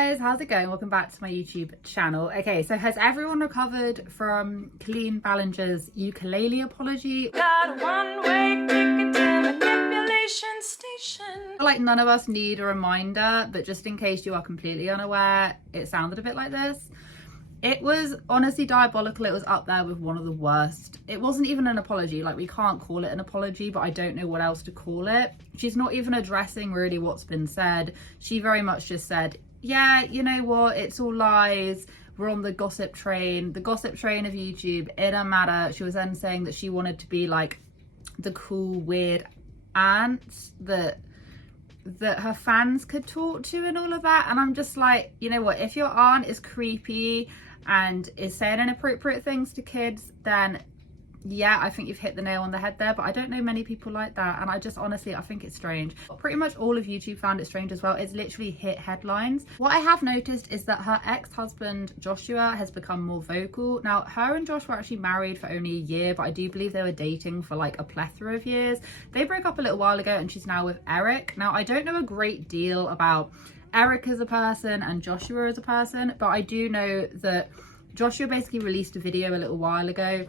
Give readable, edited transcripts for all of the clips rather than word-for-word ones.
guys, how's it going? Welcome back to my YouTube channel. Okay, so has everyone recovered from Colleen Ballinger's ukulele apology? Got a one-way ticket to manipulation station. I feel like none of us need a reminder, but just in case you are completely unaware, it sounded a bit like this. It was honestly diabolical. It was up there with one of the worst. It wasn't even an apology. Like, we can't call it an apology, but I don't know what else to call it. She's not even addressing really what's been said. She very much just said, yeah, you know what, it's all lies. We're on the gossip train of YouTube. It don't matter. She was then saying that she wanted to be like the cool, weird aunt that her fans could talk to and all of that. And I'm just like, you know what, if your aunt is creepy and is saying inappropriate things to kids, then yeah, I think you've hit the nail on the head there. But I don't know many people like that, and I just honestly, I think it's strange. Pretty much all of YouTube found it strange as well. It's literally hit headlines. What I have noticed is that her ex-husband Joshua has become more vocal. Now, her and Josh were actually married for only a year, but I do believe they were dating for like a plethora of years. They broke up a little while ago and she's now with Eric. Now, I don't know a great deal about Eric as a person and Joshua as a person, but I do know that Joshua basically released a video a little while ago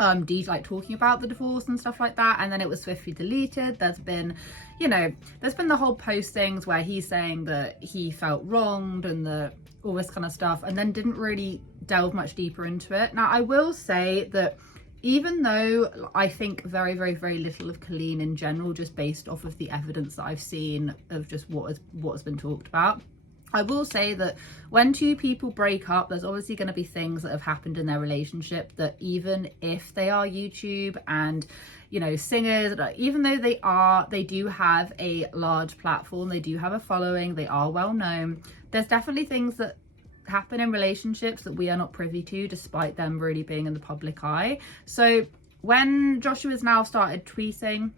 like talking about the divorce and stuff like that, and then it was swiftly deleted. There's been the whole postings where he's saying that he felt wronged and all this kind of stuff, and then didn't really delve much deeper into it. Now, I will say that even though I think very, very, very little of Colleen in general, just based off of the evidence that I've seen of just what has been talked about, I will say that when two people break up, there's obviously going to be things that have happened in their relationship that, even if they are YouTube and, you know, singers, even though they do have a large platform, they do have a following, they are well known, there's definitely things that happen in relationships that we are not privy to, despite them really being in the public eye. So when Joshua's now started tweeting,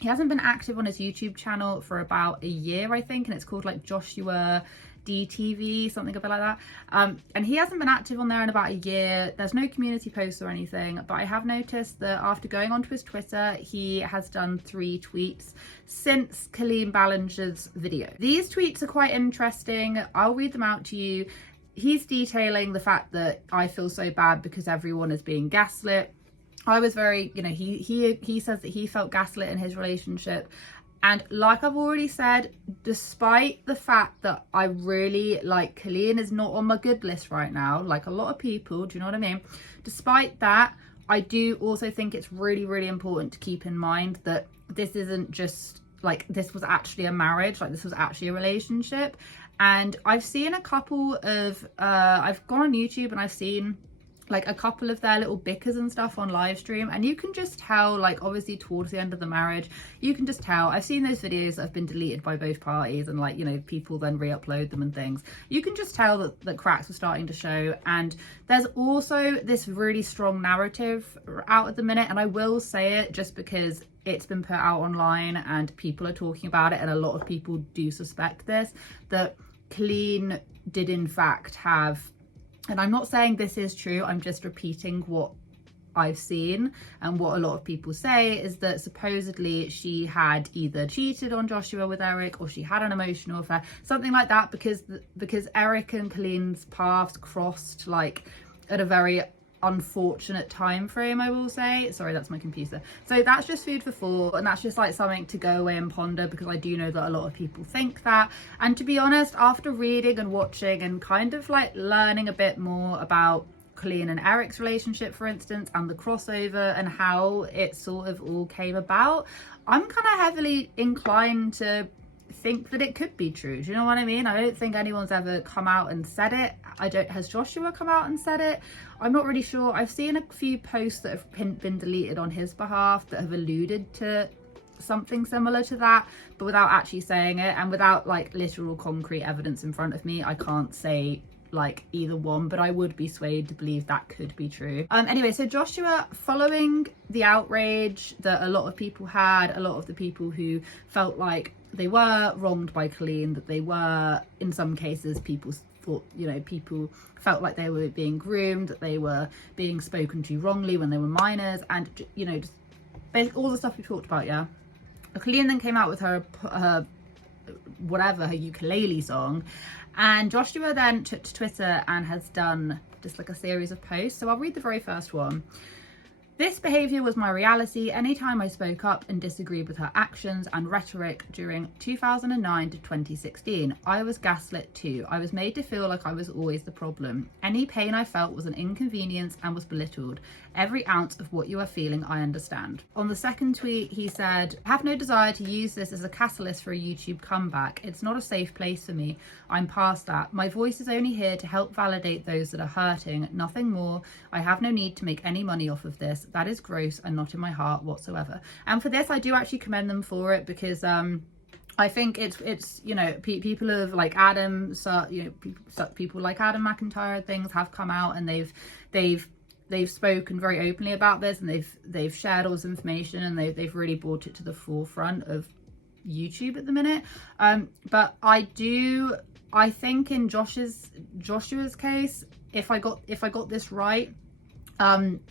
he hasn't been active on his YouTube channel for about a year, I think, and it's called like JoshuaDTV, something a bit like that. And he hasn't been active on there in about a year. There's no community posts or anything, but I have noticed that after going onto his Twitter, he has done 3 tweets since Colleen Ballinger's video. These tweets are quite interesting. I'll read them out to you. He's detailing the fact that I feel so bad because everyone is being gaslit. I was very, you know, he says that he felt gaslit in his relationship. And like I've already said, despite the fact that I really, like, Colleen is not on my good list right now, like a lot of people, do you know what I mean? Despite that, I do also think it's really, really important to keep in mind that this isn't just, like, this was actually a marriage, like this was actually a relationship. And I've seen a couple of, I've gone on YouTube and I've seen like a couple of their little bickers and stuff on live stream, and you can just tell, like, obviously towards the end of the marriage, you can just tell. I've seen those videos that have been deleted by both parties, and, like, you know, people then re-upload them and things. You can just tell that cracks were starting to show. And there's also this really strong narrative out at the minute, and I will say it just because it's been put out online and people are talking about it, and a lot of people do suspect this, that Colleen did in fact have, and I'm not saying this is true, I'm just repeating what I've seen and what a lot of people say, is that supposedly she had either cheated on Joshua with Eric, or she had an emotional affair, something like that, because Eric and Colleen's paths crossed like at a very unfortunate time frame, I will say. Sorry, that's my computer. So that's just food for thought, and that's just like something to go away and ponder, because I do know that a lot of people think that. And to be honest, after reading and watching and kind of like learning a bit more about Colleen and Eric's relationship, for instance, and the crossover and how it sort of all came about, I'm kind of heavily inclined to think that it could be true. Do you know what I mean? I don't think anyone's ever come out and said it. Has Joshua come out and said it? I'm not really sure. I've seen a few posts that have been deleted on his behalf that have alluded to something similar to that, but without actually saying it, and without like literal concrete evidence in front of me, I can't say like either one, but I would be swayed to believe that could be true. Anyway, so Joshua, following the outrage that a lot of people had, a lot of the people who felt like they were wronged by Colleen, that they were, in some cases, people thought, you know, people felt like they were being groomed, that they were being spoken to wrongly when they were minors, and, you know, just basically all the stuff we talked about. Yeah, Colleen then came out with her ukulele song, And Joshua then took to Twitter and has done just like a series of posts. So I'll read the very first one. This behaviour was my reality anytime I spoke up and disagreed with her actions and rhetoric during 2009 to 2016. I was gaslit too. I was made to feel like I was always the problem. Any pain I felt was an inconvenience and was belittled. Every ounce of what you are feeling, I understand. On the second tweet, he said, I have no desire to use this as a catalyst for a YouTube comeback. It's not a safe place for me. I'm past that. My voice is only here to help validate those that are hurting, nothing more. I have no need to make any money off of this. That is gross and not in my heart whatsoever. And for this, I do actually commend them for it, because I think it's you know, people of like Adam, so you know, people like Adam McIntyre and things have come out and they've spoken very openly about this, and they've shared all this information, and they've really brought it to the forefront of YouTube at the minute. But I think in Joshua's case, if I got this right,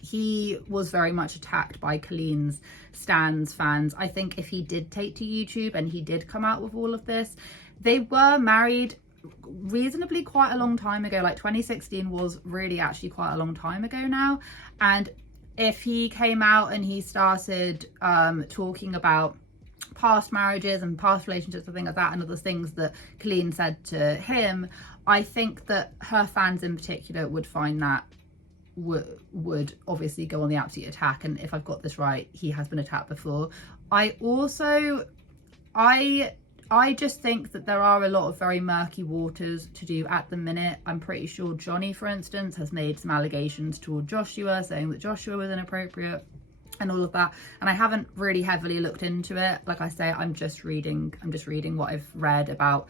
he was very much attacked by Colleen's fans. I think if he did take to YouTube and he did come out with all of this, they were married reasonably quite a long time ago. Like 2016 was really actually quite a long time ago now. And if he came out and he started talking about past marriages and past relationships and things like that, and other things that Colleen said to him, I think that her fans in particular would find that would obviously go on the absolute attack. And if I've got this right, he has been attacked before. I just think that there are a lot of very murky waters to do at the minute. I'm pretty sure Johnny, for instance, has made some allegations toward Joshua, saying that Joshua was inappropriate and all of that. And I haven't really heavily looked into it. Like I say, I'm just reading what I've read about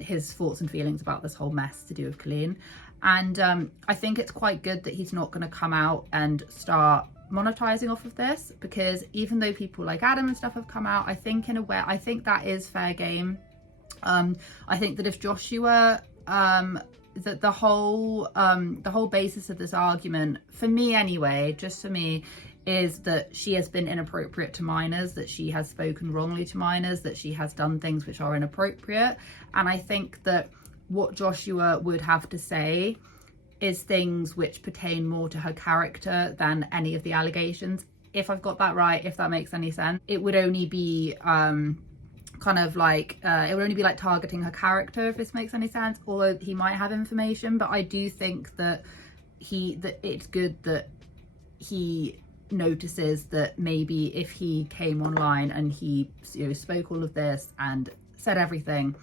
his thoughts and feelings about this whole mess to do with Colleen. And I think it's quite good that he's not going to come out and start monetizing off of this, because even though people like Adam and stuff have come out, I think in a way, I think that is fair game. I think that if Joshua, that the whole basis of this argument, for me anyway, just for me, is that she has been inappropriate to minors, that she has spoken wrongly to minors, that she has done things which are inappropriate. And I think that what Joshua would have to say is things which pertain more to her character than any of the allegations. If I've got that right, if that makes any sense, it would only be it would only be like targeting her character, if this makes any sense, although he might have information. But I do think that it's good that he notices that maybe if he came online and he, you know, spoke all of this and said everything,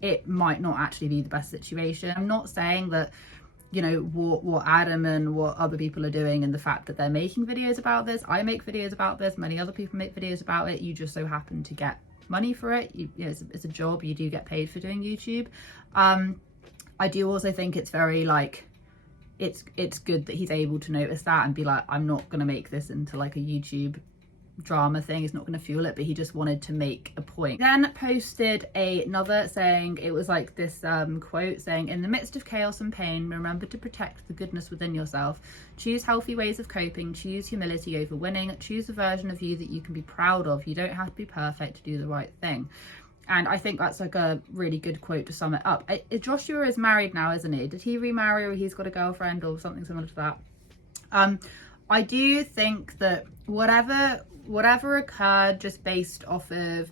it might not actually be the best situation. I'm not saying that, you know, what Adam and what other people are doing, and the fact that they're making videos about this. I make videos about this, many other people make videos about it. You just so happen to get money for it. You know, it's a job. You do get paid for doing YouTube. I do also think it's very like, it's good that he's able to notice that and be like, I'm not going to make this into like a YouTube drama thing. It's not going to fuel it, but he just wanted to make a point. Then posted another saying, it was like this quote saying, in the midst of chaos and pain, remember to protect the goodness within yourself. Choose healthy ways of coping. Choose humility over winning. Choose a version of you that you can be proud of. You don't have to be perfect to do the right thing. And I think that's like a really good quote to sum it up. Joshua is married now, isn't he? Did he remarry, or he's got a girlfriend or something similar to that? I do think that whatever occurred, just based off of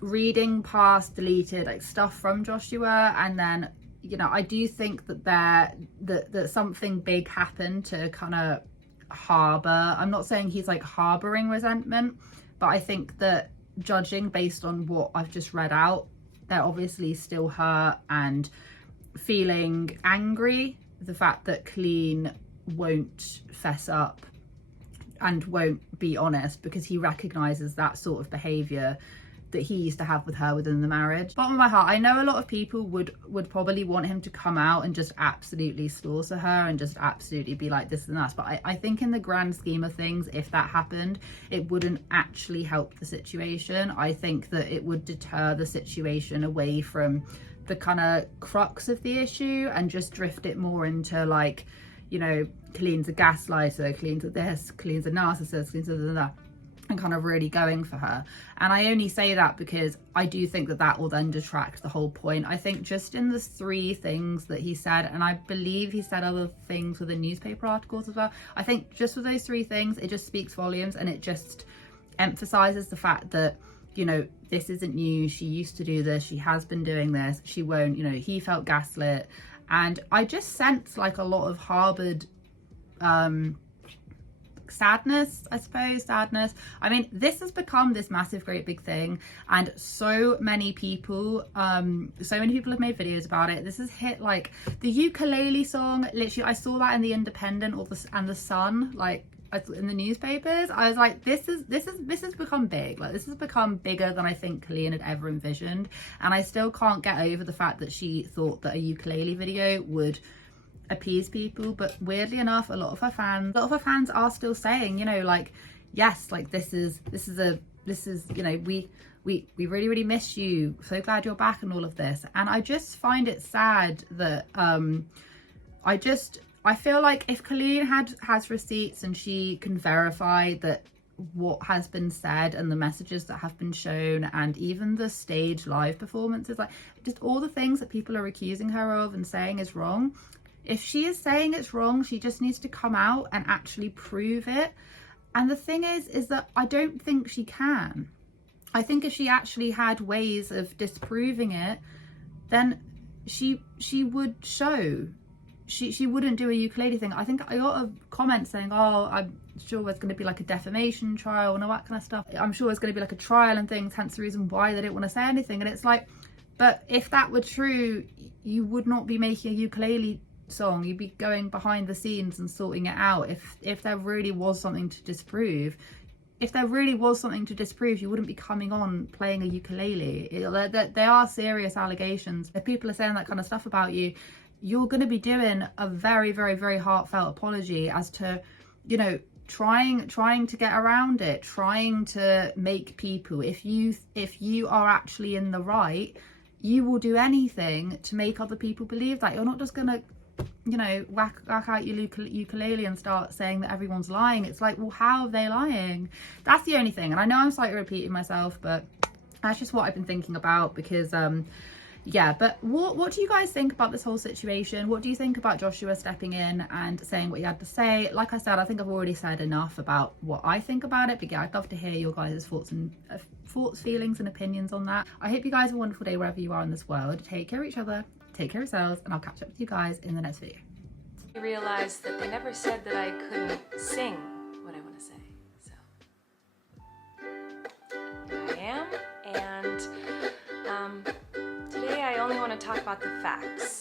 reading past deleted like stuff from Joshua, and then, you know, I do think that that something big happened to kind of harbor. I'm not saying he's like harboring resentment, but I think that judging based on what I've just read out, they're obviously still hurt and feeling angry. The fact that Colleen won't fess up and won't be honest, because he recognizes that sort of behavior that he used to have with her within the marriage. Bottom of my heart, I know a lot of people would probably want him to come out and just absolutely slaughter her and just absolutely be like this and that, but I think in the grand scheme of things, if that happened, it wouldn't actually help the situation. I think that it would deter the situation away from the kind of crux of the issue and just drift it more into like, you know, Colleen's a gaslighter, Colleen's a this, Colleen's a narcissist, Colleen's a that. and kind of really going for her. And I only say that because I do think that that will then detract the whole point. I think just in the 3 things that he said, and I believe he said other things within newspaper articles as well, I think just with those 3 things, it just speaks volumes, and it just emphasizes the fact that, you know, this isn't new. She used to do this. She has been doing this. She won't, you know, he felt gaslit. And I just sense like a lot of harbored sadness, I suppose. I mean, this has become this massive great big thing, and so many people have made videos about it. This has hit like the ukulele song, literally I saw that in the Independent and the Sun, like in the newspapers. I was like, this has become big. Like, this has become bigger than I think Colleen had ever envisioned. And I still can't get over the fact that she thought that a ukulele video would appease people. But weirdly enough, a lot of her fans are still saying, you know, like, yes, like this is you know, we really miss you, so glad you're back and all of this. And I just find it sad that I feel like if Colleen has receipts and she can verify that what has been said and the messages that have been shown, and even the stage live performances, like just all the things that people are accusing her of and saying is wrong, if she is saying it's wrong, she just needs to come out and actually prove it. And the thing is that I don't think she can. I think if she actually had ways of disproving it, then she would show. She wouldn't do a ukulele thing. I think I got a comment saying, oh, I'm sure there's going to be like a defamation trial and all that kind of stuff. I'm sure there's going to be like a trial and things, hence the reason why they didn't want to say anything. And it's like, but if that were true, you would not be making a ukulele song. You'd be going behind the scenes and sorting it out. If there really was something to disprove, you wouldn't be coming on playing a ukulele. They are serious allegations. If people are saying that kind of stuff about you, you're going to be doing a very, very, very heartfelt apology as to, you know, trying to get around it, trying to make people, if you are actually in the right, you will do anything to make other people believe that. You're not just going to, you know, whack out your ukulele and start saying that everyone's lying. It's like, well, how are they lying? That's the only thing. And I know I'm slightly repeating myself, but that's just what I've been thinking about, because yeah. But what do you guys think about this whole situation? What do you think about Joshua stepping in and saying what he had to say? Like I said, I think I've already said enough about what I think about it, but yeah, I'd love to hear your guys' thoughts, feelings and opinions on that. I hope you guys have a wonderful day wherever you are in this world. Take care of each other, take care of yourselves, and I'll catch up with you guys in the next video. I realized that they never said that I couldn't sing what I want to say, so here I am, and today I only want to talk about the facts.